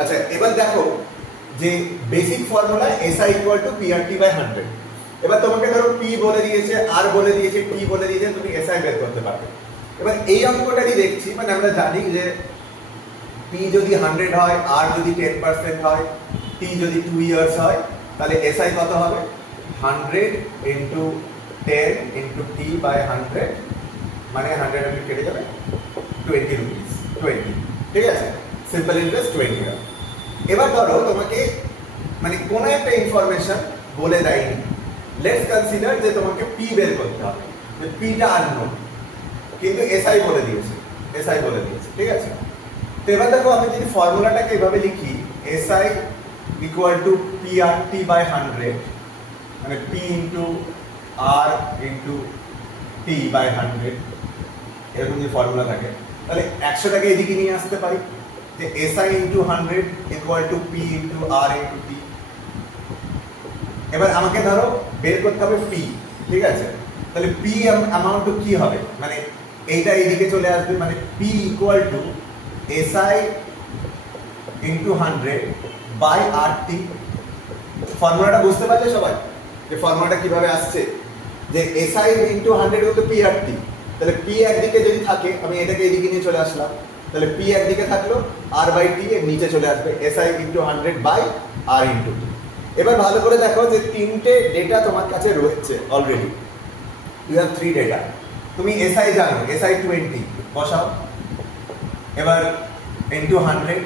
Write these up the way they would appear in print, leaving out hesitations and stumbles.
আচ্ছা এবার দেখো যে বেসিক ফর্মুলা SI = PRT/100। এবার তোমাকে ধরো P বলে দিয়েছে, R বলে দিয়েছে, T বলে দিয়েছে, তুমি SI বের করতে পারবে। এবার এই অঙ্কটারই দেখছি, মানে আমরা জানি যে P যদি 100 হয়, R যদি 10% হয়, T যদি 2 ইয়ার্স হয়, তাহলে SI কত হবে? 100 × 10 × T/100, মানে 100 কেটে যাবে 20 রুপিস, 20, ঠিক আছে? সিম্পল ইন্টারেস্ট 20 হবে। এবার ধরো তোমাকে মানে কোনো একটা ইনফরমেশন বলে দেয়নি, লেটস কনসিডার যে তোমাকে P বের করতে হবে, যে P টা আননোন, কিন্তু SI বলে দিয়েছে, SI বলে দিয়েছে, ঠিক আছে? তো এবার দেখো আমি যদি ফর্মুলাটাকে এভাবে লিখি, SI = PRT/100, মানে P × R × T/100, এরকম যে ফর্মুলা থাকে, তাহলে 100টাকে এদিকে নিয়ে আসতে পারি যে SI × 100 = P × R × T। এবার আমাকে ধরো বের করতে হবে P, ঠিক আছে? তাহলে P অ্যামাউন্ট কি হবে, মানে এইটা এদিকে চলে আসবে, মানে P = SI × 100/RT। ফর্মুলাটা বুঝতে পারলে সবাই যে ফর্মুলাটা কিভাবে আসছে, যে SI × 100 হলো PRT, তাহলে P একদিকে যদি থাকে, আমি এটাকে এদিকে নিয়ে চলে আসলাম, তাহলে P একদিকে থাকলো, R/T এর নিচে চলে আসবে SI × 100/R × T। এবার ভালো করে দেখো যে তিনটে ডেটা তোমার কাছে রয়েছে অলরেডি, ইউ হ্যাভ 3 ডেটা। তুমি SI জানো, SI 20 বসাও, এবার × 100,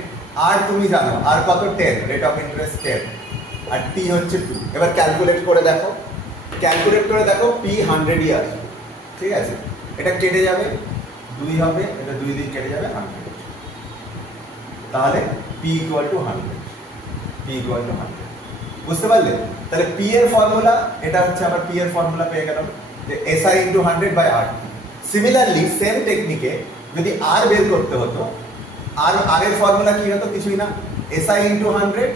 আর তুমি জানো আর কত, 10, রেট অফ ইন্টারেস্ট 10, আর T হচ্ছে 2। এবার ক্যালকুলেট করে দেখো, P 100 ই আসবে, ঠিক আছে? এটা কেটে যাবে 2 হবে, এটা 2 দিন কেটে যাবে 100, তাহলে P = 100, P = 100। বুঝতে পারলে? তাহলে P এর ফর্মুলা এটা হচ্ছে, আবার P এর ফর্মুলা পেয়ে গেলাম যে SI × 100/RT। সিমিলারলি সেম টেকনিকে যদি R বের করতে হতো, আর R এর ফর্মুলা কি হতো? কিছুই না, SI × 100,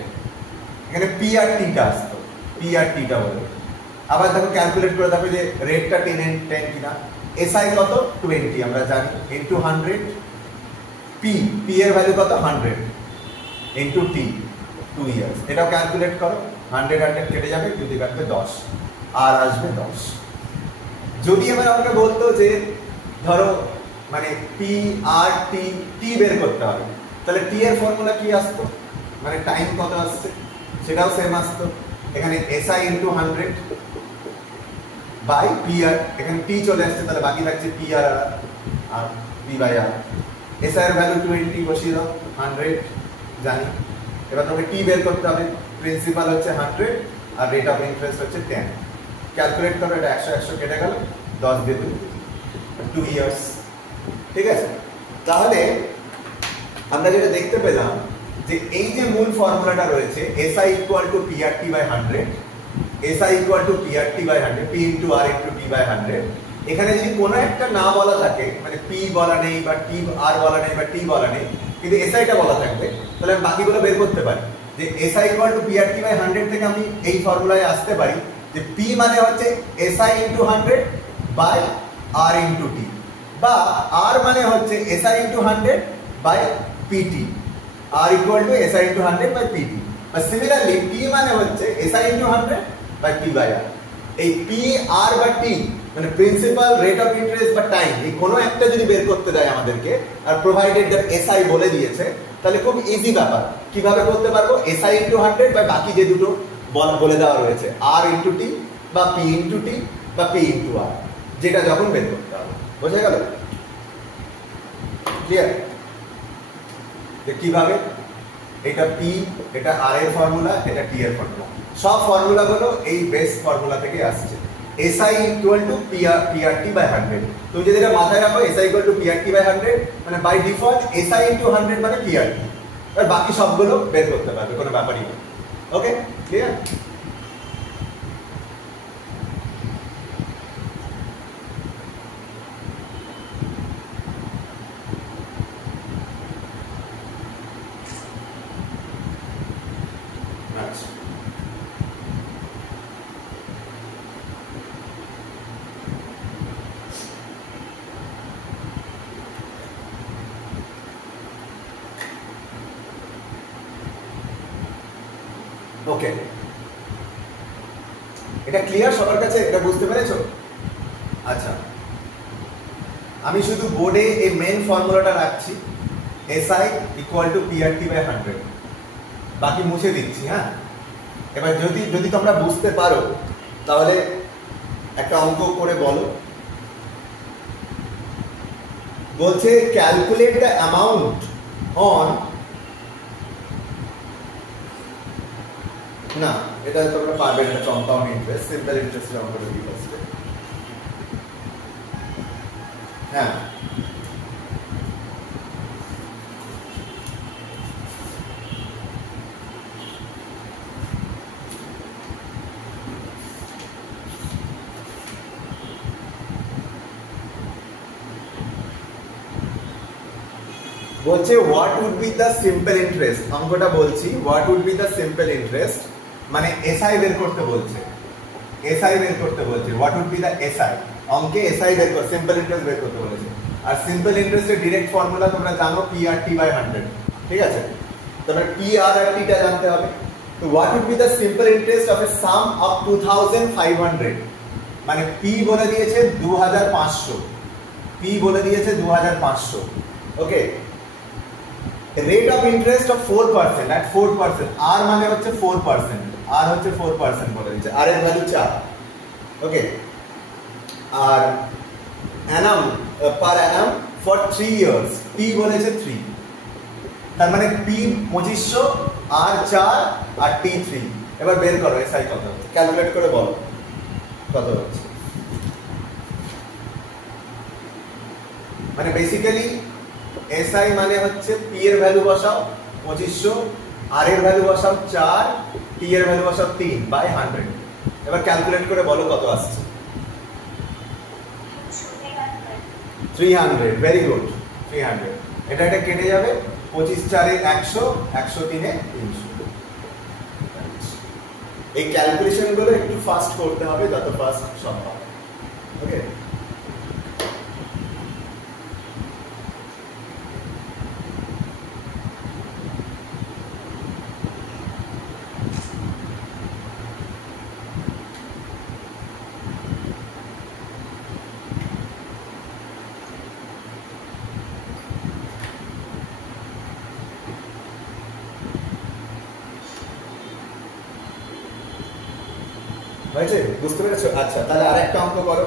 এখানে P আর T টা আসতো, P আর T টা বলে। আবার দেখো ক্যালকুলেট করে দেখো যে রেটটা 10 কিনা, SI কত? 20 আমরা জানি, × 100, P এর ভ্যালু কত? 100, × T 2 ইয়ার্স। এটাও ক্যালকুলেট করো, 100 কেটে যাবে, যদি কাটবে 10, আর আসবে 10। যদি এবার আমাকে বলতো যে ধরো মানে P আর T বের করতে হবে, তাহলে T এর ফর্মুলা কি আসতো, মানে টাইম কত আসছে সেটাও সেম আসতো। এখানে SI × 100/PR, এখানে T চলে আসছে, তাহলে বাকি থাকছে PR আর P/R। SI এর ভ্যালু 20 বসিয়ে দাও, 100 জানি। এবার তোমাকে T বের করতে হবে, প্রিন্সিপাল হচ্ছে 100 আর রেট অফ ইন্টারেস্ট হচ্ছে 10। ক্যালকুলেট করো, এটা 100 কেটে গেল, 10 দিয়ে 2 ইয়ার্স, ঠিক আছে? তাহলে আমরা যেটা দেখতে পেলাম যে এই যে মূল ফর্মুলাটা রয়েছে, SI = PRT/100, SI = PRT/100, P × R × T/100, এখানে যদি কোনো একটা না বলা থাকে, মানে P বলা নেই বা T R বলা নেই বা T বলা নেই, কিন্তু SI টা বলা থাকবে, তাহলে আমি বাকিগুলো বের করতে পারি। যে SI = PRT/100 থেকে আমি এই ফর্মুলায় আসতে পারি যে P মানে হচ্ছে SI × 100/R × T, বা R মানে হচ্ছে SI × 100/PT, R = SI × 100/PT, বা সিমিলারলি T মানে হচ্ছে SI × 100/T/R। এই P, R বা T মানে প্রিন্সিপাল, রেট অফ ইন্টারেস্ট বা টাইম, এই কোনো একটা যদি বের করতে দেয় আমাদেরকে, আর প্রোভাইডেড দ্যাট SI বলে দিয়েছে, তাহলে খুব ইজি ব্যাপার। কিভাবে করতে পারবো? SI × 100 বা বাকি যে দুটো বলে দেওয়া রয়েছে, R × T বা P × T বা P × R, যেটা যখন বের করতে হবে। বোঝা গেল? ক্লিয়ার? যে কিভাবে এটা P, এটা R এর ফর্মুলা, এটা T এর ফর্মুলা, সব ফর্মুলাগুলো এই বেস ফর্মুলা থেকে আসছে। SI = PRT/100, তুমি যদি এটা মাথায় রাখো, SI = PRT/100, মানে বাই ডিফল্ট SI × 100 মানে PRT, আর বাকি সবগুলো বের করতে পারবে, কোনো ব্যাপারই নেই। ওকে, ক্লিয়ার? ওকে, এটা ক্লিয়ার সবার কাছে? এটা বুঝতে পেরেছো? আচ্ছা, আমি শুধু বোর্ডে এই মেন ফর্মুলাটা রাখছি, SI equal to PRT by 100, বাকি মুছে দিচ্ছি। হ্যাঁ, এবার যদি তোমরা বুঝতে পারো তাহলে একটা অঙ্ক করে বলো। বলছে ক্যালকুলেট দ্য অ্যামাউন্ট অন, না এটা তোমরা পারবে না, কম্পাউন্ড ইন্টারেস্ট, সিম্পল ইন্টারেস্ট অঙ্কটা দিই ফার্স্টে। হ্যাঁ, বলছে what would be the simple interest, অঙ্কটা বলছি, what would be the simple interest, মানে এসআই বের করতে বলছে, এসআই বের করতে বলছে, what would be the SI, অঙ্কে এসআই বের কর, সিম্পল ইন্টারেস্ট বের করতে বলেছে। আর সিম্পল ইন্টারেস্টের ডিরেক্ট ফর্মুলা তোমরা জানো, PRT বাই 100, ঠিক আছে? তোমরা PR আর T টা জানতে হবে। তো what would be the simple interest of a sum of 2500, মানে P বলে দিয়েছে 2500, P বলে দিয়েছে 2500, okay. Rate of interest of 4% at 4%, আর মানে হচ্ছে 4%, আর হচ্ছে 4% বলে দিচ্ছে, আর এর ভ্যালু 4, ওকে। আর annum, per annum for 3 years, P বলেছে 3, তার মানে P 2500, আর 4, আর T 3। এবার বের করো এসআই কত হচ্ছে, ক্যালকুলেট করে বলো কত হচ্ছে। মানে বেসিক্যালি এসআই মানে হচ্ছে P এর ভ্যালু বসাও 2500, আর এর ভ্যালু বসাও 4, T এর ভ্যালু বসাও 3 বাই 100। এবার ক্যালকুলেট করে বলো কত আসছে। 300, ভেরি গুড, 300। এটা কেটে যাবে, 25 4 100, 100 3 300। এই ক্যালকুলেশন গুলো একটু ফাস্ট করতে হবে, যত ফাস্ট সম্ভব, ওকে। হয়েছে, বুঝতে পেরেছো? আচ্ছা, তাহলে আরেকটা অঙ্ক করো।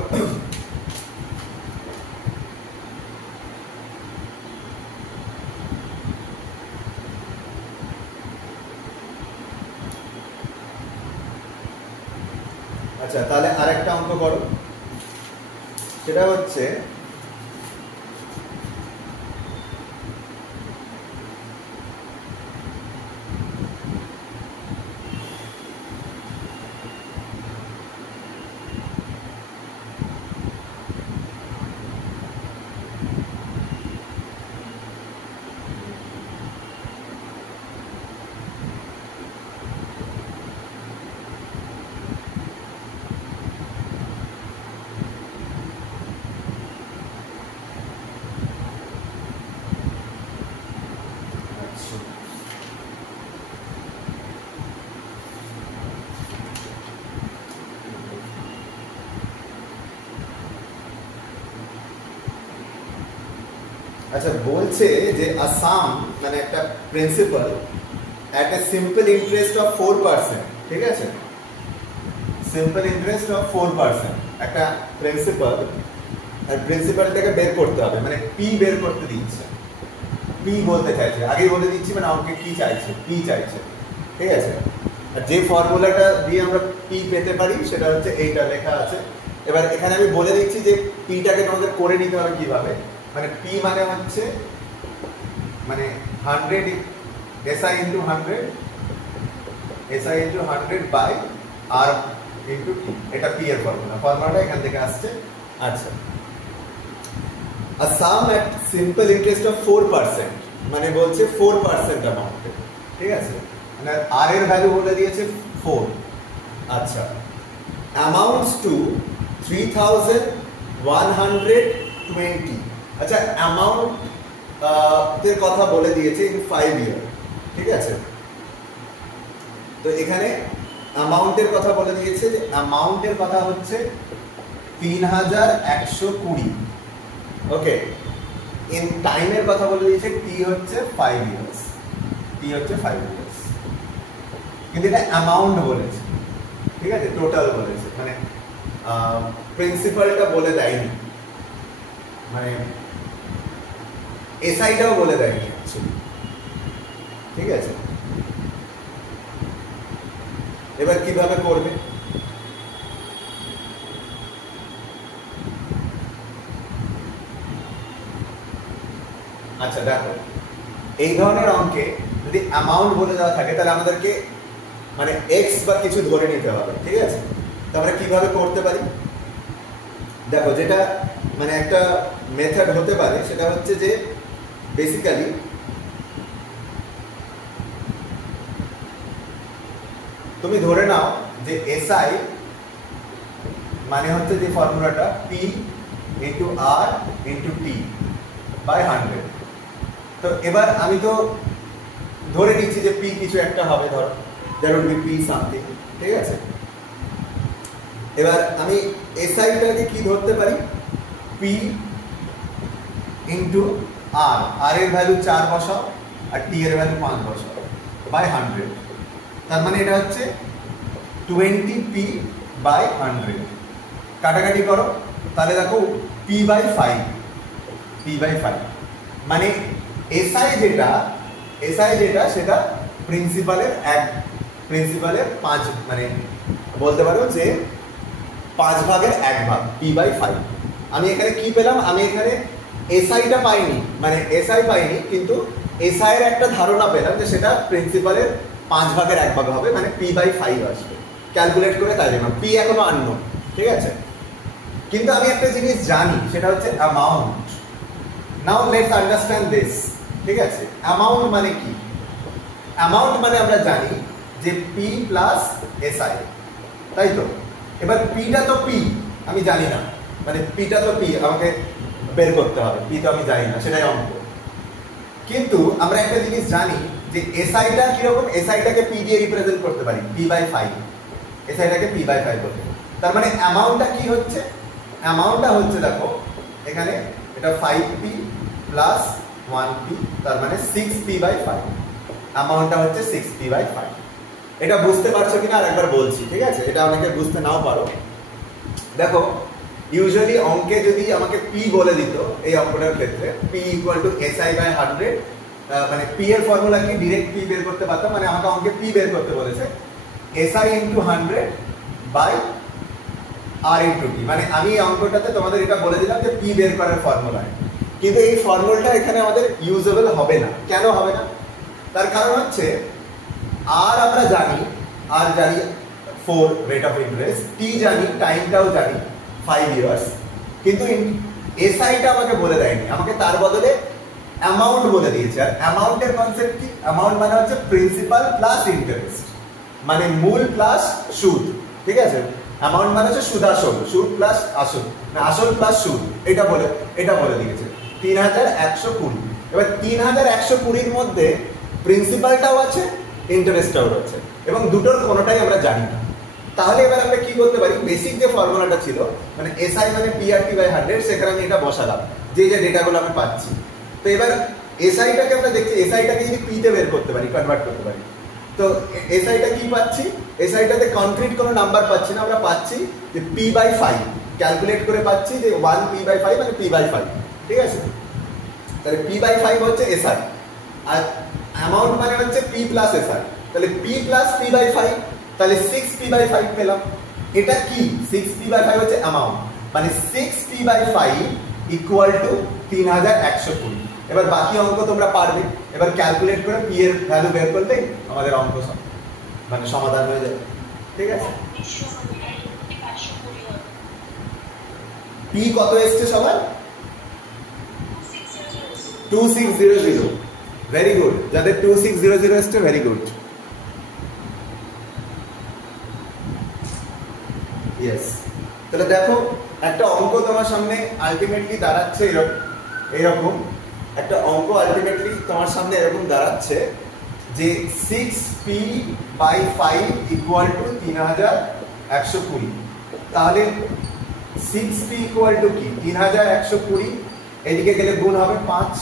আচ্ছা, তাহলে আরেকটা অঙ্ক করো, সেটা হচ্ছে আচ্ছা, বলছে যে আসাম মানে একটা principal at a simple interest of 4%, ঠিক আছে? সিম্পল ইন্টারেস্ট অফ 4%, একটা প্রিন্সিপাল, আর প্রিন্সিপালটাকে বের করতে হবে, মানে পি বের করতে দিচ্ছে, পি বলতে চাইছে, আগেই বলে দিচ্ছি, মানে আমাকে কি চাইছে, পি চাইছে, ঠিক আছে? আর যে ফর্মুলাটা দিয়ে আমরা পি পেতে পারি সেটা হচ্ছে এইটা লেখা আছে। এবার এখানে আমি বলে দিচ্ছি যে পিটাকে তোমাদের করে নিতে হবে কিভাবে। মানে পি মানে হচ্ছে মানে 100 SI into 100, SI into 100 by R into T, এটা পি এর ফর্মুলাটা এখান থেকে আসছে। আচ্ছা, a sum at simple interest of 4%, মানে বলছে 4% অ্যামাউন্টে, ঠিক আছে? মানে আর এর ভ্যালু বলে দিয়েছে 4। আচ্ছা, অ্যামাউন্টস টু 3120। আচ্ছা, অ্যামাউন্ট এর কথা বলে দিয়েছে ইন 5 ইয়ার, ঠিক আছে? তো এখানে অ্যামাউন্টের কথা বলে দিয়েছে, যে অ্যামাউন্টের কথা হচ্ছে 3120। ওকে, ইন টাইমের কথা বলে দিয়েছে টি হচ্ছে 5 ইয়ার্স, টি হচ্ছে 5 ইয়ার্স, কিন্তু এটা অ্যামাউন্ট বলেছে, ঠিক আছে, টোটাল বলেছে, মানে প্রিন্সিপালটা বলে দেয়নি, মানে এসআইটাও বলে দেয়নি, ঠিক আছে। এবার কিভাবে করবে? আচ্ছা দেখো, এই ধরনের অঙ্কে যদি অ্যামাউন্ট বলে দেওয়া থাকে তাহলে আমাদেরকে মানে এক্স বা কিছু ধরে নিতে হবে, ঠিক আছে। তো আমরা কিভাবে করতে পারি? দেখো, যেটা মানে একটা মেথড হতে পারে সেটা হচ্ছে যে বেসিক্যালি তুমি ধরে নাও যে এসআই মানে হচ্ছে যে ফর্মুলাটা P into R into T by 100। তো এবার আমি তো ধরে নিচ্ছি যে পি কিছু একটা হবে, ধরো that will be P something, ঠিক আছে। এবার আমি এসআইটাকে কি ধরতে পারি? পি ইন্টু আর, আর এর ভ্যালু 4 বসাও আর টি এর ভ্যালু 5 বসাও বাই 100। তার মানে এটা হচ্ছে 20p বাই 100। কাটাকাটি করো, তাহলে দেখো পি বাই 5, পি বাই 5 মানে এসআই যেটা সেটা প্রিন্সিপালের 5, মানে বলতে পারো যে 5 ভাগের 1 ভাগ, পি বাই 5। আমি এখানে কি পেলাম? আমি এখানে এসআইটা পাইনি, মানে এসআই পাইনি, কিন্তু এসআই এর একটা ধারণা পেলাম যে সেটা প্রিন্সিপালের 5 ভাগের 1 ভাগ হবে, মানে পি বাই 5 আসবে। ক্যালকুলেট করে তাই জন্য পি এখনো আননোন, ঠিক আছে। কিন্তু আমি একটা জিনিস জানি, সেটা হচ্ছে amount. Now let's understand this, ঠিক আছে। অ্যামাউন্ট মানে কি? অ্যামাউন্ট মানে আমরা জানি যে পি প্লাস এসআই, তাই তো। এবার পিটা তো পি আমি জানি না, মানে পিটা তো পি আমাকে বের করতে হবে, পি তো আমি জানি না, সেটাই অঙ্ক। কিন্তু আমরা একটা জিনিস জানি যে এসআইটা কিরকম, এসআইটাকে পি দিয়ে রিপ্রেজেন্ট করতে পারি, পি বাই 5, এসআইটাকে পি বাই 5 করতে পারি। তার মানে অ্যামাউন্টটা কি হচ্ছে? অ্যামাউন্টটা হচ্ছে দেখো এখানে এটা 5p প্লাস 1p, তার মানে 6p বাই 5। অ্যামাউন্টটা হচ্ছে 6p বাই 5। এটা বুঝতে পারছো কিনা আর একবার বলছি, ঠিক আছে। এটা অনেকে বুঝতে নাও পারো। দেখো, ইউজুয়ালি অঙ্কে যদি আমাকে পি বলে দিত এই অঙ্কটার ক্ষেত্রে, P equal to SI by 100, মানে পি এর ফর্মুলা কি ডিরেক্ট পি বের করতে পারতাম, মানে আমাকে অঙ্কে পি বের করতে বলেছে SI into 100 by R into T, মানে আমি এই অঙ্কটাতে তোমাদের এটা বলে দিলাম যে পি বের করার ফর্মুলা। কিন্তু এই ফর্মুলাটা এখানে আমাদের ইউজেবল হবে না। কেন হবে না? তার কারণ হচ্ছে আর আমরা জানি, আর জানি 4 রেট অফ ইন্টারেস্ট, টি জানি, টাইমটাও জানি 5 ইয়ার্স, কিন্তু এসআইটা আমাকে বলে দেয়নি, আমাকে তার বদলে অ্যামাউন্ট বলে দিয়েছে। আর অ্যামাউন্টের কনসেপ্ট কি? অ্যামাউন্ট মানে হচ্ছে প্রিন্সিপাল প্লাস ইন্টারেস্ট, মানে মূল প্লাস সুদ, ঠিক আছে। অ্যামাউন্ট মানে হচ্ছে সুদ আসল, সুদ প্লাস আসল, আসল প্লাস সুদ, এটা বলে দিয়েছে 3120। এবার 3120-র মধ্যে প্রিন্সিপালটাও আছে, ইন্টারেস্টটাও আছে, এবং দুটোর কোনোটাই আমরা জানি না। তাহলে এবার আমরা কি করতে পারি? বেসিক যে ফর্মুলাটা ছিল, মানে এসআই মানে পিআরটি বাই 100, সেখানে আমি এটা বসালাম, যে ডেটাগুলো আমি পাচ্ছি। তো এবার এসআইটাকে আমরা দেখছি, এসআইটাকে যদি পিতে বের করতে পারি, কনভার্ট করতে পারি, তো এসআইটা কি পাচ্ছি? এসআইটাতে কনক্রিট কোনো নাম্বার পাচ্ছি না, আমরা পাচ্ছি যে পি বাই 5, ক্যালকুলেট করে পাচ্ছি যে 1p বাই 5 মানে পি বাই 5, ঠিক আছে। তাহলে পি বাই 5 হচ্ছে এসআই, আর অ্যামাউন্ট মানে হচ্ছে পি প্লাস এসআই, তাহলে পি প্লাস পি বাই 5, তাহলে 6p বাই 5 পেলাম। এটা কি? 6p বাই 5 হচ্ছে অ্যামাউন্ট, মানে 6p বাই 5 ইকুয়াল টু 3120। এবার বাকি অঙ্ক তোমরা পারবে, এবার ক্যালকুলেট করে পি এর ভ্যালু বের করলে আমাদের অঙ্ক মানে সমাধান হয়ে যাবে, ঠিক আছে। পি কত এসছে সবার? 2600। ভেরি গুড, যাদের 2600 এসছে ভেরি গুড, ইয়েস। তাহলে দেখো, একটা অঙ্ক তোমার সামনে আলটিমেটলি দাঁড়াচ্ছে এরকম একটা অঙ্ক আলটিমেটলি তোমার সামনে এরকম দাঁড়াচ্ছে যে 6p/5 ইকুয়াল টু 3120। তাহলে 6p ইকুয়াল টু কি 3120, এদিকে গেলে গুণ হবে 5।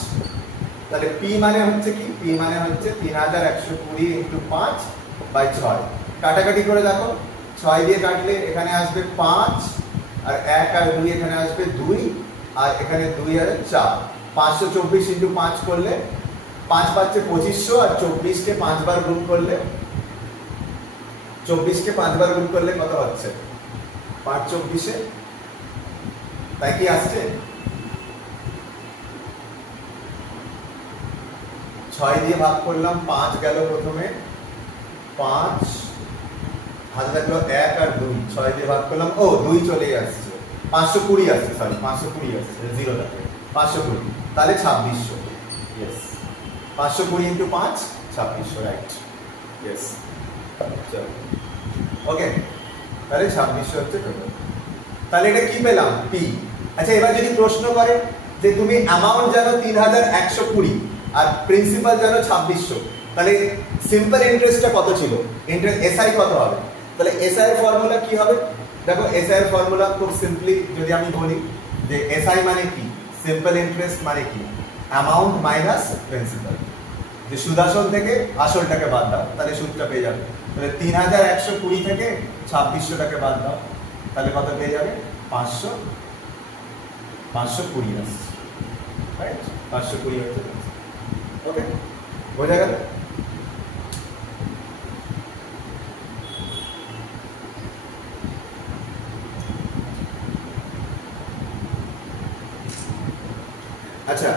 তাহলে p মানে হচ্ছে কি, p মানে হচ্ছে 3120 ইনটু 5/6। কাটাকাটি করে দেখো, 6 দিয়ে কাটলে এখানে আসবে 5, আর 1 আর 2 এখানে আসবে 2, আর এখানে 2 আর 4। 524 ইনটু 5 করলে 5 পাচ্ছে 2500, আর 24 কে 5 বার গুণ করলে 24 কে 5 বার গুণ করলে কত হচ্ছে 5 24 এ, তাই কি আসছে 6 দিয়ে ভাগ করলাম, 5 গেল প্রথমে, 5 হাতে থাকলো 1 আর 2, 6 দিয়ে ভাগ করলাম, ও 2 চলে আসছে, 520 আসছে, সরি 520 আসছে, 0 থাকে 520, তাহলে 2600। Yes, 520 into 5 2600, right. ইয়েস, চলো ওকে, তাহলে 2600 হচ্ছে টোটাল। তাহলে এটা কি পেলাম, পি। আচ্ছা, এবার যদি প্রশ্ন করে যে তুমি অ্যামাউন্ট জানো 3120 আর প্রিন্সিপাল জানো 2600, তাহলে সিম্পল ইন্টারেস্টটা কত ছিল, ইন্টারেস্ট এসআই কত হবে? তাহলে এসআই এর ফর্মুলা কি হবে? দেখো, এসআই এর ফর্মুলা খুব সিম্পলি যদি আমি বলি যে এসআই মানে কি, সিম্পল ইন্টারেস্ট মানে কি, অ্যামাউন্ট মাইনাস প্রিন্সিপাল। যে সুদাসন থেকে আসলটাকে বাদ দাও, তাহলে সুদটা পেয়ে যাবে। তাহলে 3120 থেকে 2600 টাকা বাদ দাও, তাহলে কত পেয়ে যাবে 520 আসছে, রাইট? 520 হচ্ছে। ওকে, বোঝা গেল? আচ্ছা,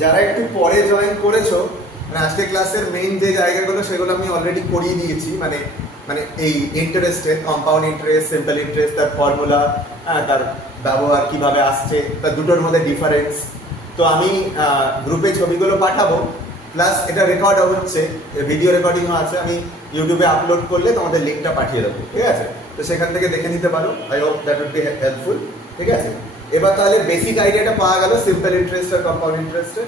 যারা একটু পরে জয়েন করেছো, মানে আজকে ক্লাসের মেইন যে জায়গাগুলো সেগুলো আমি অলরেডি করিয়ে দিয়েছি, মানে এই ইন্টারেস্টের, কম্পাউন্ড ইন্টারেস্ট, সিম্পল ইন্টারেস্ট, তার ফর্মুলা, তার ব্যবহার কিভাবে আসছে, তার দুটোর মধ্যে ডিফারেন্স। তো আমি গ্রুপে ছবিগুলো পাঠাবো, প্লাস এটা রেকর্ড হচ্ছে, ভিডিও রেকর্ডিংও আছে, আমি ইউটিউবে আপলোড করলে তোমাদের লিঙ্কটা পাঠিয়ে দেবো, ঠিক আছে? তো সেখান থেকে দেখে নিতে পারো। I hope that would be helpful, ঠিক আছে? এবার তাহলে বেসিক আইডিয়াটা পাওয়া গেল সিম্পল ইন্টারেস্ট আর কম্পাউন্ড ইন্টারেস্টের।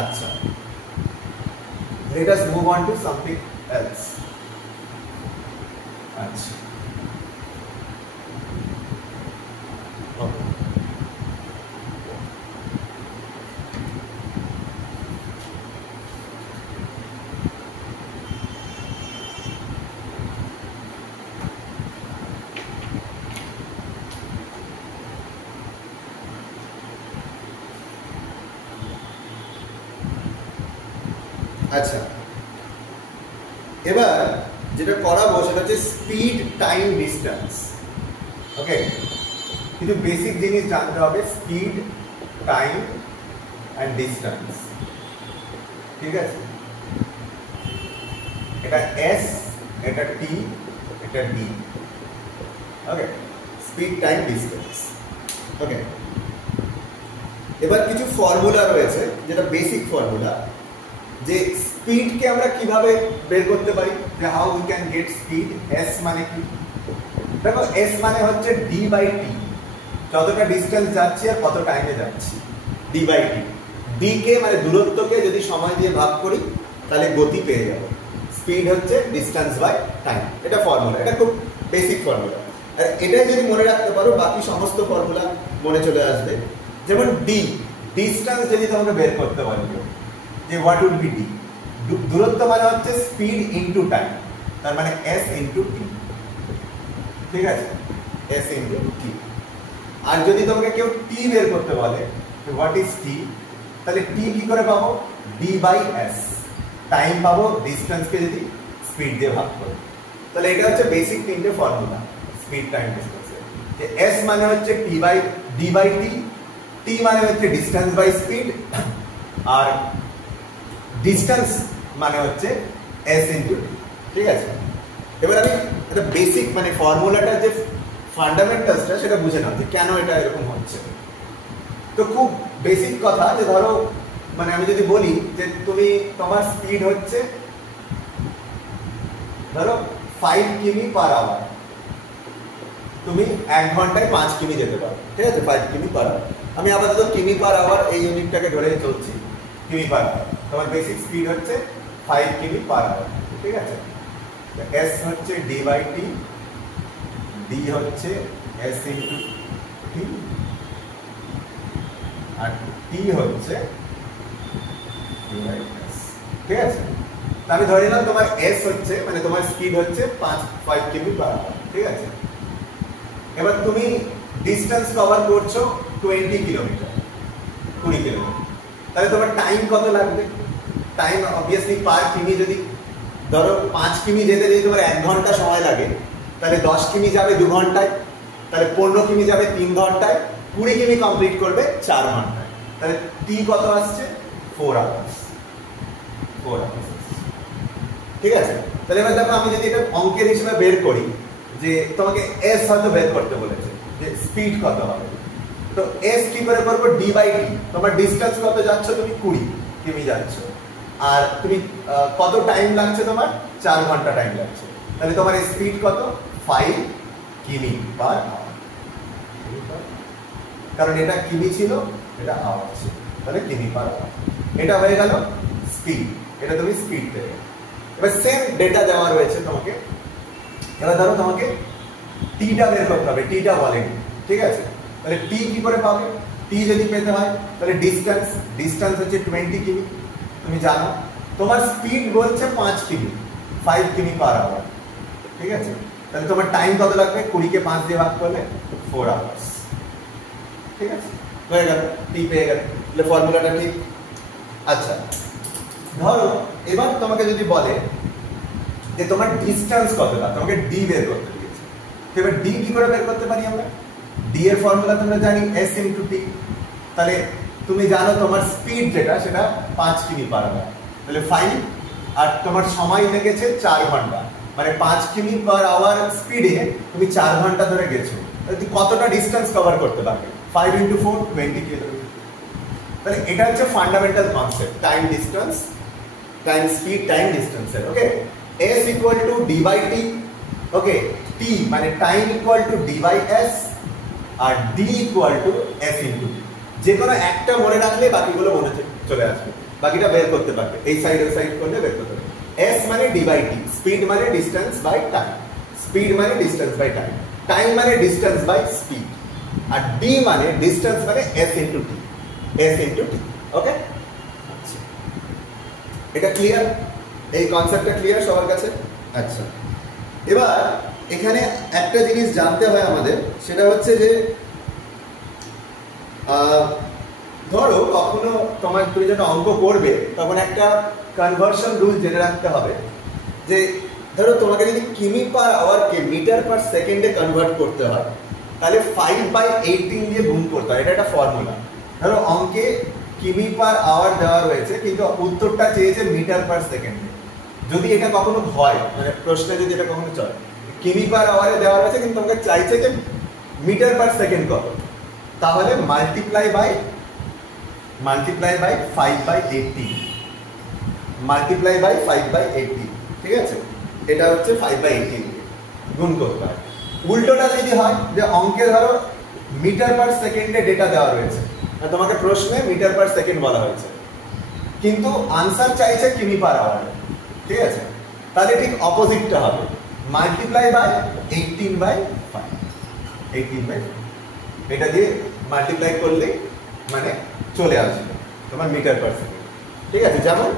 আচ্ছা, let us move on to something else. আচ্ছা, আচ্ছা, এবার যেটা করাবো সেটা হচ্ছে স্পিড, টাইম, ডিস্টেন্স। ওকে, কিছু বেসিক জিনিস জানতে হবে, স্পিড, টাইম অ্যান্ড ডিস্টেন্স, ঠিক আছে? এটা এস, এটা টি, এটা ডি। ওকে, স্পিড, টাইম, ডিস্টেন্স। ওকে, এবার কিছু ফর্মুলা রয়েছে, যেটা বেসিক ফর্মুলা, যে স্পিডকে আমরা কিভাবে বের করতে পারি, যে how we can get speed. S মানে কি, দেখো এস মানে হচ্ছে ডি বাই টি, যতটা ডিস্টেন্স যাচ্ছি আর কত টাইমে যাচ্ছি, ডি বাই টি। ডি কে মানে দূরত্বকে যদি সময় দিয়ে ভাগ করি তাহলে গতি পেয়ে যাবো। স্পিড হচ্ছে ডিস্টেন্স বাই টাইম, এটা ফর্মুলা, এটা খুব বেসিক ফর্মুলা। আর এটাই যদি মনে রাখতে পারো, বাকি সমস্ত ফর্মুলা মনে চলে আসবে। যেমন ডি, ডিস্টেন্স যদি তোমাকে বের করতে পারি, যে হোয়াট উড বি ডি, দূরত্ব মানে হচ্ছে স্পিড ইনটু টাইম, তার মানে এস ইনটু টি, ঠিক আছে? এস ইনটু টি। আর যদি তোমাকে কেউ টি বের করতে বলে, হোয়াট ইজ টি, তাহলে টি কি করে পাবো, ডি বাই এস, টাইম পাবো ডিস্টেন্সকে যদি স্পিড দিয়ে ভাগ করো। তাহলে এটা হচ্ছে বেসিক তিনটে ফর্মুলা স্পিড, টাইম, ডিস্টেন্সের। যে এস মানে হচ্ছে T by D by T, T মানে হচ্ছে ডিস্টেন্স বাই স্পিড, আর ডিস্টেন্স মানে হচ্ছে এস ইনটু টি, ঠিক আছে? এবার আমি এটা বেসিক মানে ফর্মুলাটা যে ফান্ডামেন্টালসটা সেটা বুঝে নাও যে কেন এটা এরকম হচ্ছে। তো খুব বেসিক কথা, যে ধরো মানে আমি যদি বলি যে তুমি, তোমার স্পিড হচ্ছে ধরো 5 কিমি পার আওয়ার, তুমি 1 ঘন্টায় 5 কিমি যেতে পারো, ঠিক আছে? 5 কিমি পার আওয়ার। আমি আপাতত কিমি পার আওয়ার এই ইউনিটটাকে ধরে চলছি, কিমি পার আওয়ার। তোমার বেসিক স্পিড হচ্ছে 5 কিমি পার আওয়ার, ঠিক আছে। এস হচ্ছে ডি বাই টি, ডি হচ্ছে এস ইন্টু টি, আর টি হচ্ছে ডি বাই এস, ঠিক আছে। আমি ধরে নিলাম তোমার এস হচ্ছে মানে তোমার স্পিড হচ্ছে 5 কিমি পার আওয়ার, ঠিক আছে। এবার তুমি ডিস্টেন্স কভার করছো 20 কিলোমিটার, 20 কিলোমিটার, তাহলে তোমার টাইম কত লাগবে? টাইম অবভিয়াসলি পার কিমি যদি ধরো 5 কিমি যেতে যদি তোমার 1 ঘন্টা সময় লাগে, তাহলে 10 কিমি যাবে 2 ঘন্টায়, তাহলে 15 কিমি যাবে 3 ঘন্টায়, 20 কিমি কমপ্লিট করবে 4 ঘন্টায়, তাহলে টি কত আসছে? 4 আওয়ার্স, 4 আওয়ার্স, ঠিক আছে। তাহলে এবার দেখো আমি যদি এটা অঙ্কের হিসেবে বের করি, যে তোমাকে এস হয়তো বের করতে বলেছে যে স্পিড কত হবে, তো এস কি করে করবো? ডি বাই টি, তোমার ডিস্টেন্স কত যাচ্ছ তুমি? 20 কিমি যাচ্ছ, আর তুমি কত টাইম লাগছে তোমার? 4 ঘন্টা টাইম লাগছে, তাহলে তোমার স্পিড কত? 5 কিমি পার আওয়ার, কারণ এটা কিমি ছিল, এটা আওয়ার ছিল, তাহলে কিমি পার আওয়ার। এটা হয়ে গেল স্পিড, এটা তুমি স্পিড দেবে। এবার সেম ডেটা দেওয়া রয়েছে তোমাকে, এবার ধরো তোমাকে টিটা বের করতে হবে, টিটা বলেনি, ঠিক আছে। তাহলে টি কি করে পাবে? টি যদি পেতে হয় তাহলে ডিস্টেন্স হচ্ছে 20 কিমি, তুমি জানো। তোমার স্পিড বলছে 5 কিমি, 5 কিমি পার আওয়ার, ঠিক আছে। তাহলে তোমার টাইম কত লাগবে? 20 কে 5 দিয়ে ভাগ করলে 4 আওয়ার্স, ঠিক আছে। হয়ে গেল, টি পেয়ে গেল, তাহলে ফর্মুলাটা ঠিক। আচ্ছা, ধরো এবার তোমাকে যদি বলে যে তোমার ডিস্টেন্স কতটা, তোমাকে ডি বের করতে দিয়েছে, এবার ডি কি করে বের করতে পারি আমরা? ডি এর ফর্মুলা তোমরা জানি এস ইনটু টি, তাহলে তুমি জানো তোমার স্পিড যেটা সেটা 5 কিমি পার আওয়ার, তাহলে 5, আর তোমার সময় লেগেছে 4 ঘন্টা, মানে 5 কিমি পার আওয়ার স্পিডে তুমি 4 ঘন্টা ধরে গেছো, তাহলে তুমি কতটা ডিস্টেন্স কভার করতে পারবে? 5 ইনটু 4 20 কিলোমিটার। তাহলে এটা হচ্ছে fundamental concept, time distance, time speed, time ডিস্টেন্সের। Okay, s equal to d by T, okay, t মানে time equal to d by s, আর d equal to s into t। যে কোনো একটা মনে রাখলে বাকিগুলো মনে চলে আসবে, বাকিটা বের করতে পারবে, এই সাইড ওই সাইড করলে বের করতে পারবে। s মানে d বাই t, স্পিড মানে ডিস্টেন্স বাই টাইম, স্পিড মানে ডিস্টেন্স বাই টাইম, টাইম মানে ডিস্টেন্স বাই স্পিড, আর d মানে ডিস্টেন্স মানে s into t, s into t। Okay, এটা ক্লিয়ার? এই কনসেপ্টটা ক্লিয়ার সবার কাছে? আচ্ছা, এবার এখানে একটা জিনিস জানতে হয় আমাদের, সেটা হচ্ছে যে ধরো কখনো তুমি যখন অঙ্ক করবে তখন একটা কনভার্সন রুল জেনে রাখতে হবে, যে ধরো তোমাকে যদি কিমি পার আওয়ারকে মিটার পার সেকেন্ডে কনভার্ট করতে হয়, তাহলে 5/18 দিয়ে গুণ করতে হয়, এটা একটা ফর্মুলা। ধরো অঙ্কে কিমি পার আওয়ার দেওয়া রয়েছে, কিন্তু উত্তরটা চেয়েছে মিটার পার সেকেন্ডে। যদি এটা কখনো হয়, মানে প্রশ্নে যদি এটা কখনো চলে, কিমি পার আওয়ারে দেওয়া রয়েছে কিন্তু তোমাকে চাইছে যে মিটার পার সেকেন্ড কত, তাহলে মাল্টিপ্লাই বাই 5/18, মাল্টিপ্লাই বাই 5/18, ঠিক আছে। এটা হচ্ছে 5/18 গুণ করতে হয়। উল্টোটা যদি হয়, যে অঙ্কে ধরো মিটার পার সেকেন্ডে ডেটা দেওয়া রয়েছে, তোমাকে প্রশ্নে মিটার পার সেকেন্ড বলা হয়েছে, কিন্তু আনসার চাইছে কিমি পার আওয়ারে, ঠিক আছে, তাহলে ঠিক অপোজিটটা হবে, মাল্টিপ্লাই বাই 18/5, 18/5, এটা দিয়ে মাল্টিপ্লাই করলে মানে চলে আসবে তোমার মিটার পার সেকেন্ড, ঠিক আছে। যেমন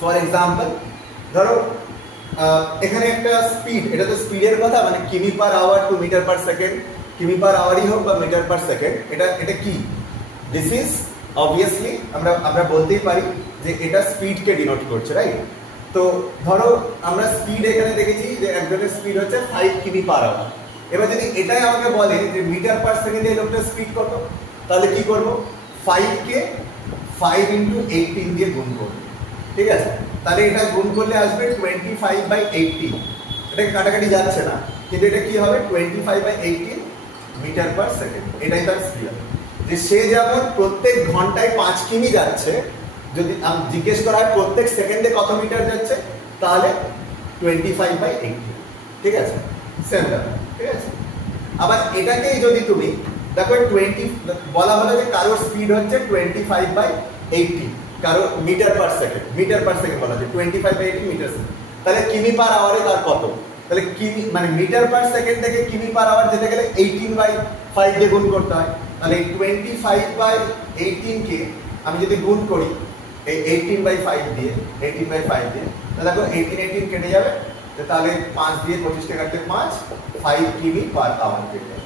ফর এক্সাম্পল ধরো এখানে একটা স্পিড, এটা তো স্পিডের কথা, মানে কিমি per hour to metre per second, কিমি পার আওয়ারই হোক বা মিটার পার সেকেন্ড, এটা কি? দিস ইজ অবভিয়াসলি আমরা বলতেই পারি যে এটা স্পিডকে ডিনোট করছে, রাইট? তো ধরো আমরা স্পিড এখানে দেখেছি যে একজনের স্পিড হচ্ছে 5 কিমি পার আওয়ার। এবার যদি এটাই আমাকে বলে যে মিটার পার সেকেন্ডে এই লোকটার স্পিড কত, তাহলে কি করব? 5 কে 5 ইনটু 18 দিয়ে গুণ করব, ঠিক আছে। তাহলে এটা গুণ করলে আসবে 25/18, এটা কাটাকাটি যাচ্ছে না, কিন্তু এটা কি হবে? 25/18 মিটার পার সেকেন্ড, এটাই তার স্পিড। যে সে যেমন প্রত্যেক ঘন্টায় 5 কিমি যাচ্ছে, যদি জিজ্ঞেস করা হয় প্রত্যেক সেকেন্ডে কত মিটার যাচ্ছে, তাহলে 25/18, ঠিক আছে, সেম ব্যাপার, ঠিক আছে। আবার এটাকেই যদি তুমি দেখো 20 বলা হলো যে কারোর স্পিড হচ্ছে 25/18, কারো মিটার পার সেকেন্ড বলা যায় 25/18 মিটার, তাহলে কিমি পার আওয়ারে তার কত, তাহলে কিমি মানে মিটার পার সেকেন্ড থেকে কিমি পার আওয়ার যেতে গেলে 18/5 দিয়ে গুণ করতে হয়। তাহলে 25/18 কে আমি যদি গুণ করি এই 18/5 দিয়ে তাহলে দেখো 18 কেটে যাবে, তাহলে 5 দিয়ে 25 টা কাটলে 5 কিমি পার আওয়ার কেটে যাবে।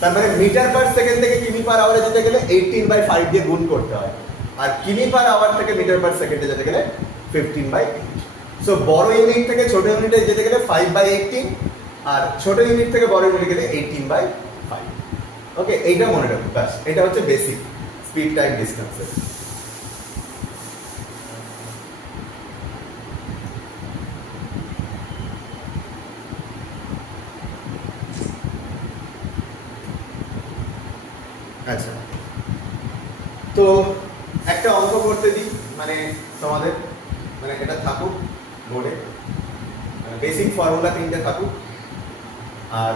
তার মানে মিটার পার সেকেন্ড থেকে কিমি পার আওয়ারে যেতে গেলে 18/5 দিয়ে গুণ করতে হয়, আর কিমি পার আওয়ার থেকে মিটার পার সেকেন্ডে যেতে গেলে 15/8। সো বড় ইউনিট থেকে ছোট ইউনিটে যেতে গেলে 5/18, আর ছোট ইউনিট থেকে বড় ইউনিটে গেলে 18/5। ওকে, এইটা মনে রাখো, ব্যাস এটা হচ্ছে বেসিক স্পিড টাইম ডিসটেন্সের। আচ্ছা, তো একটা অঙ্ক করতে দিই, মানে তোমাদের মানে এটা থাকুক বোর্ডে, মানে বেসিক ফর্মুলা 3টে থাকুক, আর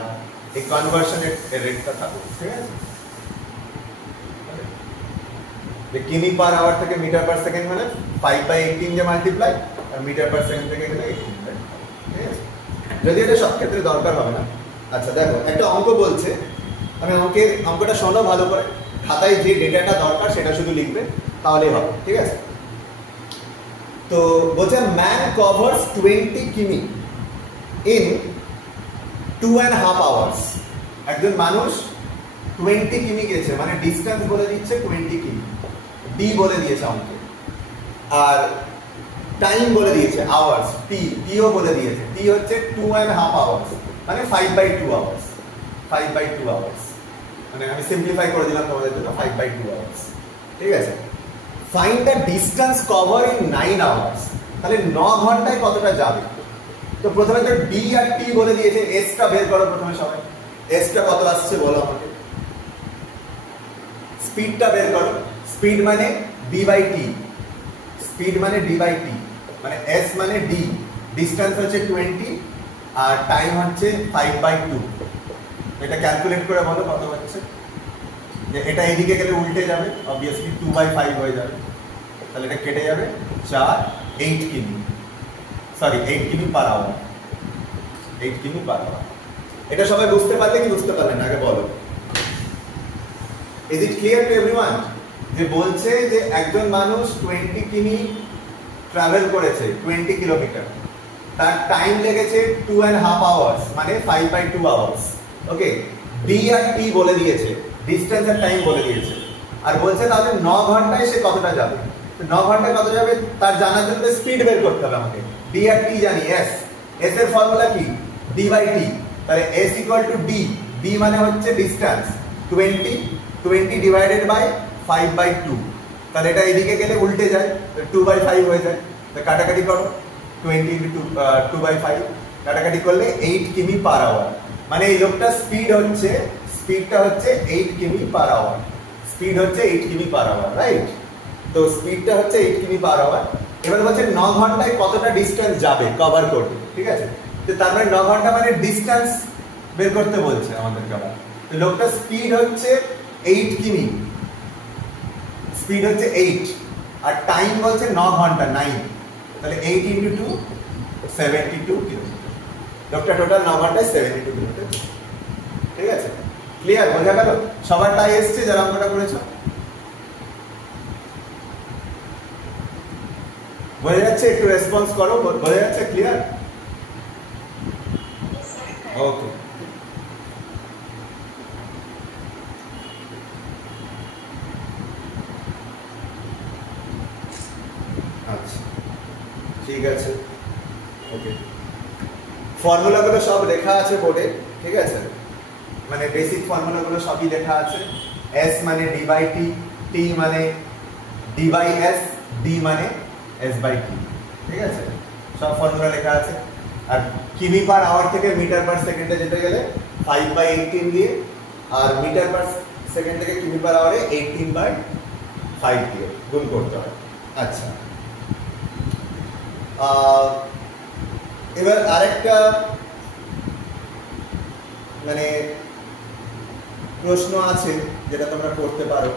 এই কনভার্সনের রেটটা থাকুক, ঠিক আছে? যে কিমি পার আওয়ার থেকে মিটার পার সেকেন্ড মানে 5/18 যে মাল্টিপ্লাই, আর মিটার পার সেকেন্ড থেকে গেলে 18, ঠিক আছে? যদি এটা সব ক্ষেত্রে দরকার হবে না। আচ্ছা দেখো, একটা অঙ্ক বলছে, আমি অঙ্কটা শোনো ভালো করে, খাতায় যে ডেটাটা দরকার সেটা শুধু লিখবে, তাহলেই হবে, ঠিক আছে? তো বলছে ম্যান কভার্স 20 কিমি ইন 2.5 আওয়ার্স। একজন মানুষ 20 কিমি গেছে, মানে ডিস্টেন্স বলে দিচ্ছে 20 কিমি, ডি বলে দিয়েছে অঙ্কে, আর টাইম বলে দিয়েছে আওয়ার্স, টিও বলে দিয়েছে, টি হচ্ছে 2.5 আওয়ার্স, মানে 5/2 আওয়ার্স, 5/2 আওয়ার্স, মানে আমি সিম্পলিফাই করে দিলাম তোমাদের জন্য, 5/2 আওয়ার্স, ঠিক আছে? Find the distance cover in 9 hours. তাহলে 9 ঘন্টায় কতটা যাবে? তো প্রথমে তো ডি আর টি বলে দিয়েছে, এসটা বের করো প্রথমে সবাই। এসটা কত আসছে বলো আমাকে, স্পিডটা বের করো। স্পিড মানে ডি/টি, স্পিড মানে ডি/টি, মানে এস মানে ডি, ডিসটেন্স হচ্ছে 20 আর টাইম হচ্ছে 5/2। এটা ক্যালকুলেট করে বলো কত হচ্ছে। যে এটা এদিকে গেলে উল্টে যাবে, অবভিয়াসলি 2/5 হয়ে যাবে, তাহলে এটা কেটে যাবে 8 কিমি, সরি 8 কিমি পার আওয়ার, 8 কিমি পার আওয়ার। এটা সবাই বুঝতে পারলে কি বুঝতে পারলেন আগে বলো? Is it clear to everyone? যে বলছে যে একজন মানুষ 20 কিমি ট্রাভেল করেছে, 20 কিলোমিটার, তার টাইম লেগেছে 2.5 আওয়ার্স, মানে 5/2 আওয়ার্স। ওকে, ডি আর টি বলে দিয়েছে, ডিস্টেন্স আর টাইম বলে দিয়েছে, আর বলছে তাহলে 9 ঘন্টায় সে কতটা যাবে। 9 ঘন্টায় কত যাবে তার জানার জন্য স্পিড বের করতে হবে আমাকে। ডি আর টি জানি, এস এর ফর্মুলা কি, ডি/টি। তাহলে S equal to D, D মানে হচ্ছে ডিস্টেন্স 20 ডিভাইডেড বাই 5/2। তাহলে এটা এদিকে গেলে উল্টে যায়, 2/5 হয়ে যায়। তো কাটাকাটি করো, 20 ইনটু 2/5 কাটাকাটি করলে 8 কিমি পার আওয়ার। মানে এই লোকটা স্পিডটা হচ্ছে 8 কিমি পার আওয়ার, স্পিড হচ্ছে 8 কিমি পার আওয়ার, রাইট? তো স্পিডটা হচ্ছে 8 কিমি পার আওয়ার। এবার বলছে 9 ঘন্টায় কতটা ডিস্টেন্স যাবে, কভার করবে, ঠিক আছে? তো তার মানে 9 ঘন্টা মানে ডিস্টেন্স বের করতে বলছে আমাদেরকে আবার। তো লোকটা স্পিড হচ্ছে 8 কিমি, স্পিড হচ্ছে 8, আর টাইম বলছে 9 ঘন্টা, 9, তাহলে 8 ইনটু 2 72 কিলোমিটার। লোকটা টোটাল 9 ঘন্টায় 72 কিলোমিটার, ঠিক আছে? ক্লিয়ার, বোঝা গেল? সবার তাই এসছে যারা অঙ্কটা করেছো? বোঝা যাচ্ছে? একটু রেসপন্স করো, বোঝা যাচ্ছে? ক্লিয়ার? ওকে, আচ্ছা ঠিক আছে, ওকে। ফর্মুলাগুলো সব লেখা আছে বোর্ডে, ঠিক আছে? মানে বেসিক ফর্মুলাগুলো সবই লেখা আছে। এস মানে ডি/টি, টি মানে ডি/এস, ডি মানে এস/টি, ঠিক আছে? সব ফর্মুলা লেখা আছে। আর কিমি পার আওয়ার থেকে মিটার পার সেকেন্ডে যেতে গেলে 5/18 দিয়ে, আর মিটার পার সেকেন্ড থেকে কিমি পার আওয়ারে 18/5 দিয়ে গুণ করতে হয়। আচ্ছা, এবার আরেকটা মানে প্রশ্ন আছে যেটা তোমরা করতে পারো।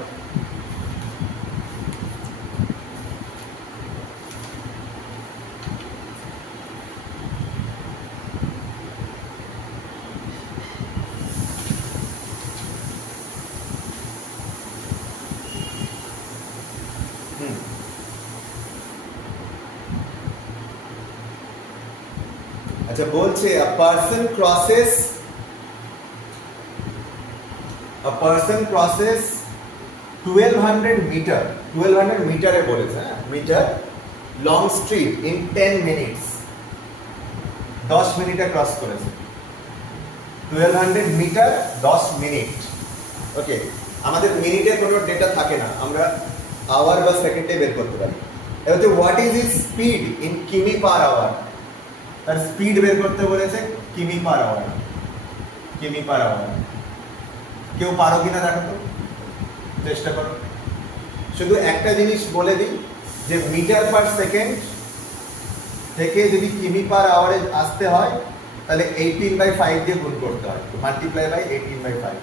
আচ্ছা বলছে a person crosses 1200 মিটার 1200 মিটারে বলেছে, হ্যাঁ metre long street in 10 minutes, 10 মিনিটে ক্রস করেছে। 1200 মিটার 10 মিনিট। ওকে, আমাদের মিনিটে কোনো ডেটা থাকে না, আমরা আওয়ার বা সেকেন্ডে বের করতে পারি। এবার what is is speed in কিমি পার আওয়ার, তার স্পিড বের করতে বলেছে কিমি পার আওয়ার। কিমি পার আওয়ার কেউ পারো কিনা দেখো তো, চেষ্টা করো। শুধু একটা জিনিস বলে দিই যে মিটার পার সেকেন্ড থেকে যদি কিমি পার আওয়ারে আসতে হয় তাহলে 18/5 দিয়ে গুণ করতে হয়, মাল্টিপ্লাই বাই 18/5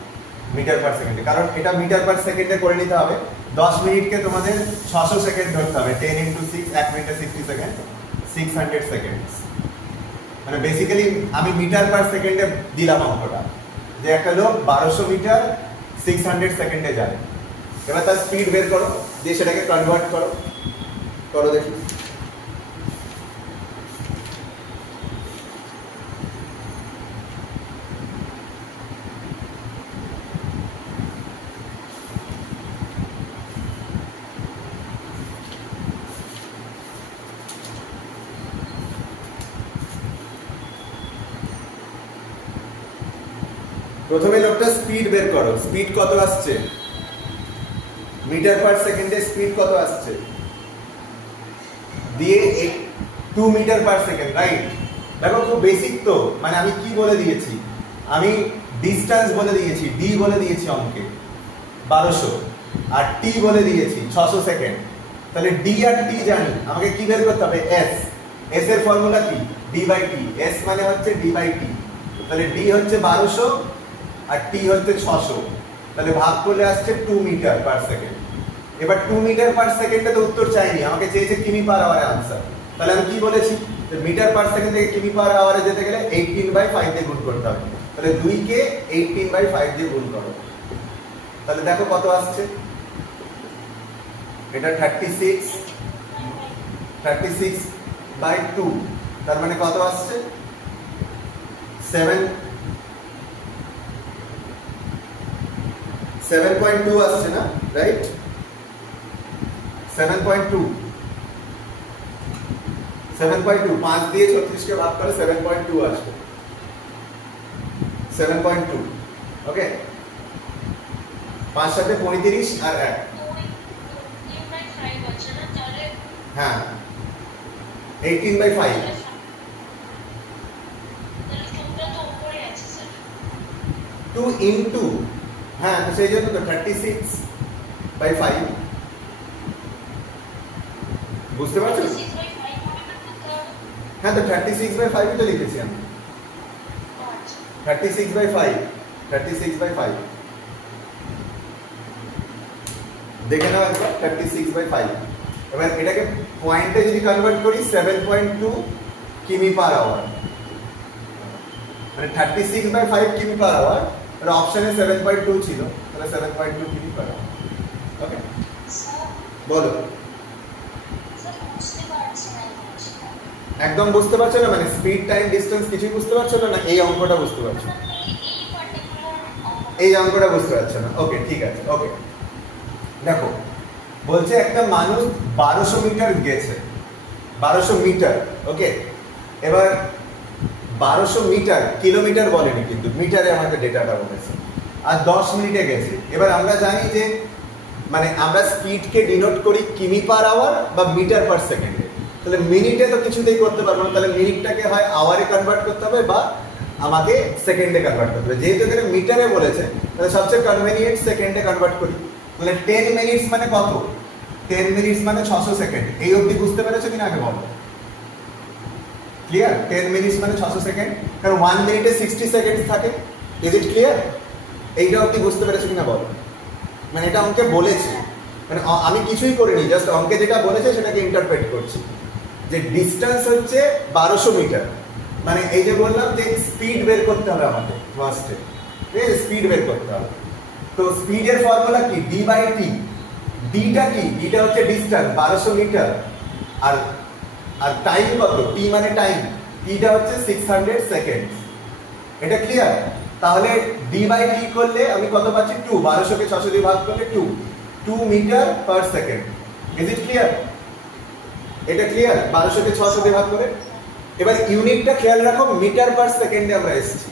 মিটার পার সেকেন্ডে। কারণ এটা মিটার পার সেকেন্ডে করে নিতে হবে। 10 মিনিটকে তোমাদের 600 সেকেন্ড ধরতে হবে। 10 × 6, 1 মিনিটে 60 সেকেন্ড, 600 সেকেন্ড। মানে বেসিক্যালি আমি মিটার পার সেকেন্ডে দিলাম অঙ্কটা, যে একটা লোক 1200 মিটার 600 সেকেন্ডে যায়। এবার তার স্পিড বের করো, দিয়ে সেটাকে কনভার্ট করো, করো দেখি। প্রথমে লোকটা স্পিড বের করো, স্পিড কত আসছে মিটার পার সেকেন্ডে, স্পিড কত আসছে, দিয়ে 2 মিটার পার সেকেন্ড, রাইট? দেখো খুব বেসিক তো, মানে আমি কি বলে দিয়েছি, আমি ডিস্টেন্স বলে দিয়েছি, ডি বলে দিয়েছি অঙ্কে 1200, আর টি বলে দিয়েছি 600 সেকেন্ড। তাহলে ডি আর টি জানি, আমাকে কি বের করতে হবে, এস। এস এর ফর্মুলা কি, ডি বাই টি। এস মানে হচ্ছে ডি বাই টি। তাহলে ডি হচ্ছে 1200 আর টি হচ্ছে 600, তাহলে ভাগ করলে আসছে 2 মিটার পার সেকেন্ড। এবার 2 মিটার পার সেকেন্ডে তো উত্তর চাইনি, আমাকে চেয়েছে কিমি পার আওয়ারে আনসার। তাহলে আমি কি বলেছি, মিটার পার সেকেন্ড থেকে কিমি পার আওয়ারে যেতে গেলে 18/5 দিয়ে গুণ করতে হবে। তাহলে 2 কে 18/5 দিয়ে গুণ করো, তাহলে দেখো কত আসছে। এটা 36/2, তার মানে কত আসছে, 7.2 আসছে না, রাইট? 7.2 5 দিয়ে 36 কে ভাগ করে 7.2 আসবে, 7.2। ওকে, 5 সাথে 35 আর 1, হ্যাঁ 18/5। 2 ইনটু, হ্যাঁ তো সেই জন্য তো 36/5, বুঝতে পারছো? হ্যাঁ তো 36/5 তো লিখেছি আমি, 36/5 দেখে নাও একবার, 36/5। এবার এটাকে পয়েন্টে যদি কনভার্ট করি 7.2 কিমি পার আওয়ার, মানে 36/5 কিমি পার আওয়ার, আর অপশনে 7.2 ছিল, তাহলে 7.2 কিমি পার আওয়ার। ওকে, বলো। একদম বুঝতে পারছো না, মানে স্পিড টাইম ডিসটেন্স কিছুই বুঝতে পারছো না, না এই অঙ্কটা বুঝতে পারছো, এই অঙ্কটা বুঝতে পারছো না? ওকে ঠিক আছে। ওকে দেখো, বলছে একটা মানুষ 1200 মিটার গেছে, 1200 মিটার। ওকে, এবার 1200 মিটার, কিলোমিটার বলেনি কিন্তু মিটারে আমাকে ডেটাটা বলেছে, আর 10 মিনিটে গেছে। এবার আমরা জানি যে মানে আমরা স্পিডকে ডিনোট করি কিমি পার আওয়ার বা মিটার পার সেকেন্ডে। তাহলে মিনিটে তো কিছুতেই করতে পারবো না, তাহলে মিনিটটাকে হয় আওয়ারে কনভার্ট করতে হবে বা আমাকে সেকেন্ডে কনভার্ট করতে হবে। যেহেতু এখানে মিটারে বলেছে তাহলে সবচেয়ে কনভেনিয়েন্ট সেকেন্ডে কনভার্ট করি। তাহলে 10 মিনিটস মানে কত, 10 মিনিটস মানে 600 সেকেন্ড। এই অবধি বুঝতে পেরেছো কিনা আগে বলো, ক্লিয়ার? 10 মিনিটস মানে 600 সেকেন্ড, কারণ 1 মিনিটে 60 সেকেন্ড থাকে। Is it clear? এইটা অবধি বুঝতে পেরেছো কিনা বলো। মানে এটা অঙ্কে বলেছে, মানে আমি কিছুই করিনি, জাস্ট অঙ্কে যেটা বলেছে সেটাকে ইন্টারপ্রেট করছি। যে ডিস্টেন্স হচ্ছে 1200 মিটার, মানে এই যে বললাম যে স্পিড বের করতে হবে আমাদের ফার্স্টে, ঠিক আছে? স্পিড বের করতে হবে। তো স্পিডের ফর্মুলা কি, ডি বাই টি। ডিটা কি, ডিটা হচ্ছে ডিস্টেন্স 1200 মিটার, আর আর টাইম কত, টি মানে টাইম, টিটা হচ্ছে 600 সেকেন্ড। এটা ক্লিয়ার? তাহলে ডি বাই টি করলে আমি কত পাচ্ছি? 2। 1200 কে 600 দিয়ে ভাগ করলে 2 metre per second. Is it clear? এটা ক্লিয়ার? 1200 কে 600 দিয়ে ভাগ করে। এবার ইউনিটটা খেয়াল রাখো, মিটার পার সেকেন্ডে আমরা এসেছি,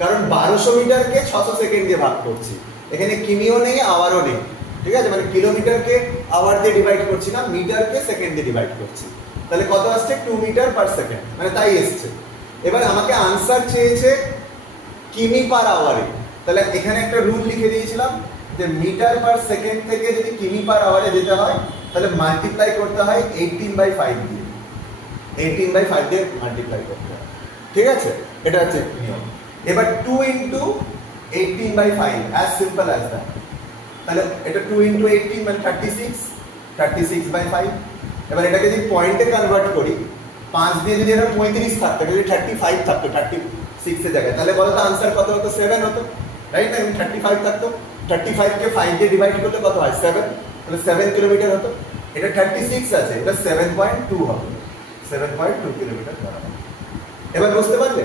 কারণ 1200 মিটারকে 600 সেকেন্ড দিয়ে ভাগ করছি। এখানে কিমিও নেই, আওয়ারও নেই, ঠিক আছে? মানে কিলোমিটারকে আওয়ার দিয়ে ডিভাইড করছি না, মিটারকে সেকেন্ড দিয়ে ডিভাইড করছি। তাহলে কত আসছে? 2 মিটার পার সেকেন্ড, মানে তাই এসছে। এবার আমাকে আনসার চেয়েছে কিমি পার আওয়ারে। তাহলে এখানে একটা রুল লিখে দিয়েছিলাম যে মিটার পার সেকেন্ড থেকে যদি কিমি পার আওয়ারে যেতে হয় তাহলে মাল্টিপ্লাই করতে হয় 18/5 দিয়ে। 18/5 দিয়ে মাল্টিপ্লাই করতে হয়, ঠিক আছে? এটা হচ্ছে নিয়ম। এবার 2 × 18/5, অ্যাজ সিম্পল অ্যাজ দ্যাট। তাহলে এটা 2 × 18 মানে 36/5। এবার এটাকে যদি পয়েন্টে কনভার্ট করি, 5 দিয়ে যদি এটা 35 থাকতো, যদি 35 থাকতো 36 এর জায়গায়, তাহলে বলো তো আনসার কত হতো? 7 হতো, রাইট? না, 35 থাকতো, 35 কে 5 দিয়ে ডিভাইড করলে কত হয়? 7। তাহলে 7 কিলোমিটার হতো। এটা 36 আছে, এটা 7.2 হবে, 7.2 কিলোমিটার বরাবর। এবার বুঝতে পারলে?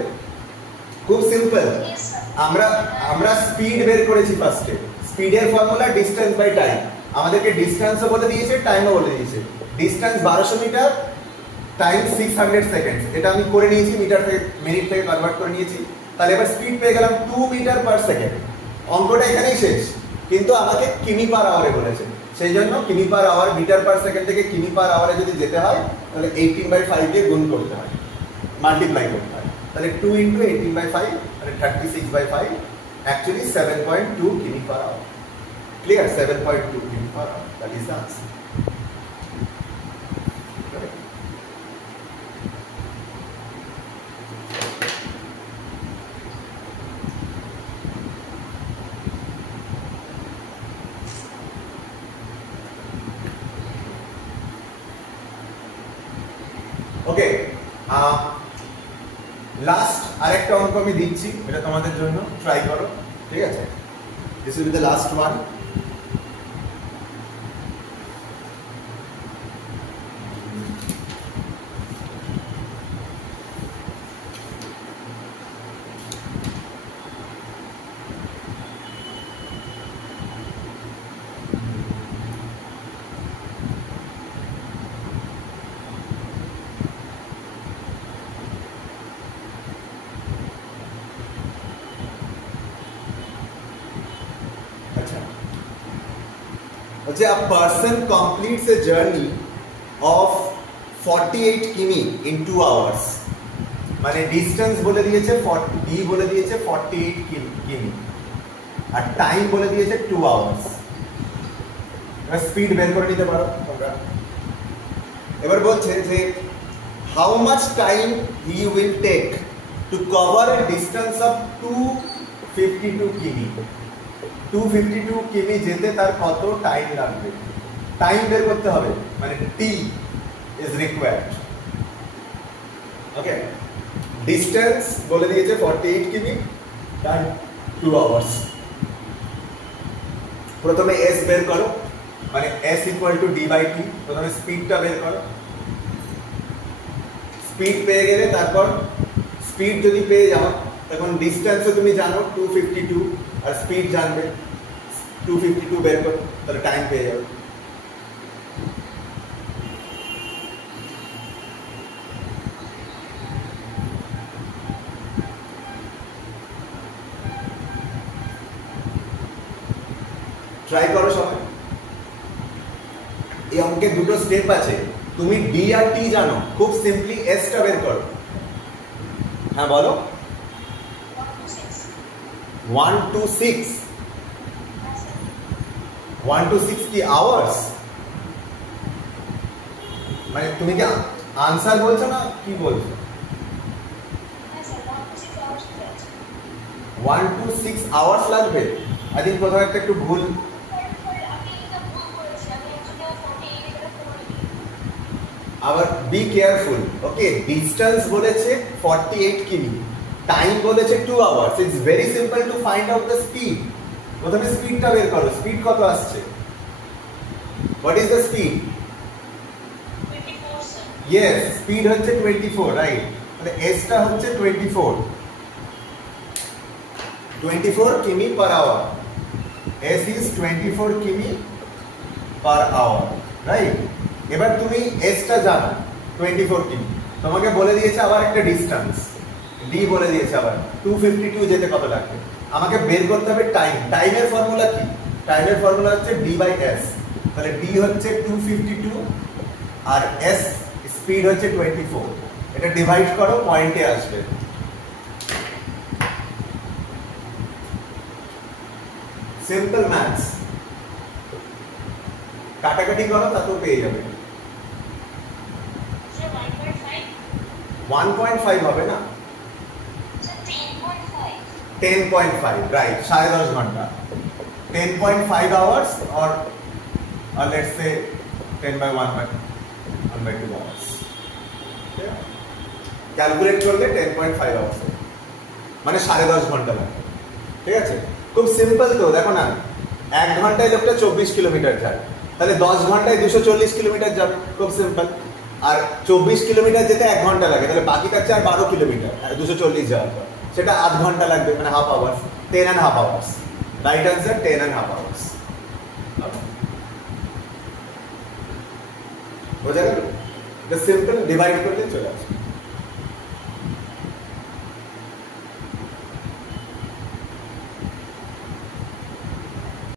খুব সিম্পল। আমরা স্পিড বের করেছি ফার্স্টে। স্পিডের ফর্মুলা ডিসটেন্স বাই টাইম। আমাদেরকে ডিসটেন্সও বলে দিয়েছে, টাইমও বলে দিয়েছে। Distance 1200 metre, time 600 second. এটা আমি করে নিয়েছি, মিটার থেকে মিনিট থেকে কনভার্ট করে নিয়েছি। তাহলে এবার স্পিড পেয়ে গেলাম 2 মিটার পার সেকেন্ড। অঙ্কটা এখানেই শেষ, কিন্তু আমাকে কিমি পার আওয়ারে বলেছে, সেই জন্য কিমি per hour, metre per second থেকে কিমি পার আওয়ারে যদি যেতে হয় তাহলে 18/5 দিয়ে গুণ করতে হয়, মাল্টিপ্লাই করতে হয়। তাহলে 2 × 18/5 মানে 36/5, অ্যাকচুয়ালি 7.2 কিমি পার আওয়ার। ক্লিয়ার? 7.2 কিমি per hour, that is the answer. Okay, last আরেকটা অঙ্ক আমি দিচ্ছি, এটা তোমাদের জন্য, ট্রাই করো, ঠিক আছে? This will be the last one. A person completes a journey of 48 কিমি in 2 hours। মানে ডিসটেন্স বলে দিয়েছে, d বলে দিয়েছে 48 কিমি, আর টাইম বলে দিয়েছে 2 আওয়ার্স। এবার স্পিড বের করে নিতে পারো তোমরা। এবার বলছে যে how much time he will take to cover a distance of 252 কিমি। 252 কিমি যেতে তার কত টাইম লাগবে? টাইম বের করতে হবে, মানে টি ইজ রিকোয়ার্ড। ওকে, ডিসটেন্স বলে দিয়েছে 48 কিমি, টাইম 2 আওয়ার্স। প্রথমে এস বের করো, মানে S equal to D by T. প্রথমে স্পিডটা বের করো। স্পিড পেয়ে গেলে তারপর স্পিড যদি পেয়ে যাও, তখন ডিসটেন্সও তুমি জানো 252, আর স্পিড জানবে 252 বের করো, তাহলে টাইম পেয়ে যাবে। ট্রাই করো সবাই। এই অঙ্কে দুটো স্টেপ আছে, তুমি ডি আর টি জানো, খুব সিম্পলি এস টা বের করো। হ্যাঁ বলো। 126 126 কি আওয়ার্স? মানে তুমি কি আনসার বলছো না কি বলছো? 126 আওয়ার্স লাগবে। আই থিঙ্ক প্রথমে একটু ভুল। আবার বি কেয়ারফুল। ওকে, ডিস্টেন্স বলেছে 48 কিমি, টাইম বলেছে 2 hours. It's very simple to find out the speed. প্রথমে স্পিডটা বের করো। স্পিড কত আসছে? What is the speed? 24 sir। Yes, speed হচ্ছে 24, রাইট। তাহলে এসটা হচ্ছে 24 কিমি পার আওয়ার। এস ইজ 24 কিমি পার আওয়ার, রাইট? এবার তুমি এসটা জানো 24 কিমি, তোমাকে বলে দিয়েছে আবার একটা ডিস্টেন্স ডি বলে দিয়েছে আবার 252 যেতে কত লাগবে। আমাকে বের করতে হবে টাইম। টাইমের ফর্মুলা কি? টাইমের ফর্মুলা হচ্ছে ডি বাই এস। তাহলে ডি হচ্ছে 252 আর এস স্পিড হচ্ছে 24। এটা ডিভাইড করো, পয়েন্টে আসবে। সিম্পল ম্যাথস, কাটাকাটি করো তাতেও পেয়ে যাবে। 1.5 হবে না, 10.5, রাইট, 10.5 ঘন্টা, 10.5 hours or let's say 10/1/2 hours। Calculate করলে 10.5 hours, মানে 10.5 ঘন্টা লাগে। ঠিক আছে, খুব সিম্পল তো। দেখো না, 1 ঘন্টায় লোকটা 24 কিলোমিটার যায়, তাহলে 10 ঘন্টায় 240 কিলোমিটার যাবে। খুব সিম্পল। আর 24 কিলোমিটার যেতে 1 ঘন্টা লাগে, তাহলে বাকি কাছে আর 12 কিলোমিটার 240 যাওয়ার পর, সেটা আধ ঘন্টা লাগবে, মানে half hours, 10.5 hours। Right answer 10.5 hours। বোঝা গেল? সিম্পল, ডিভাইড করলে চলে আসবে।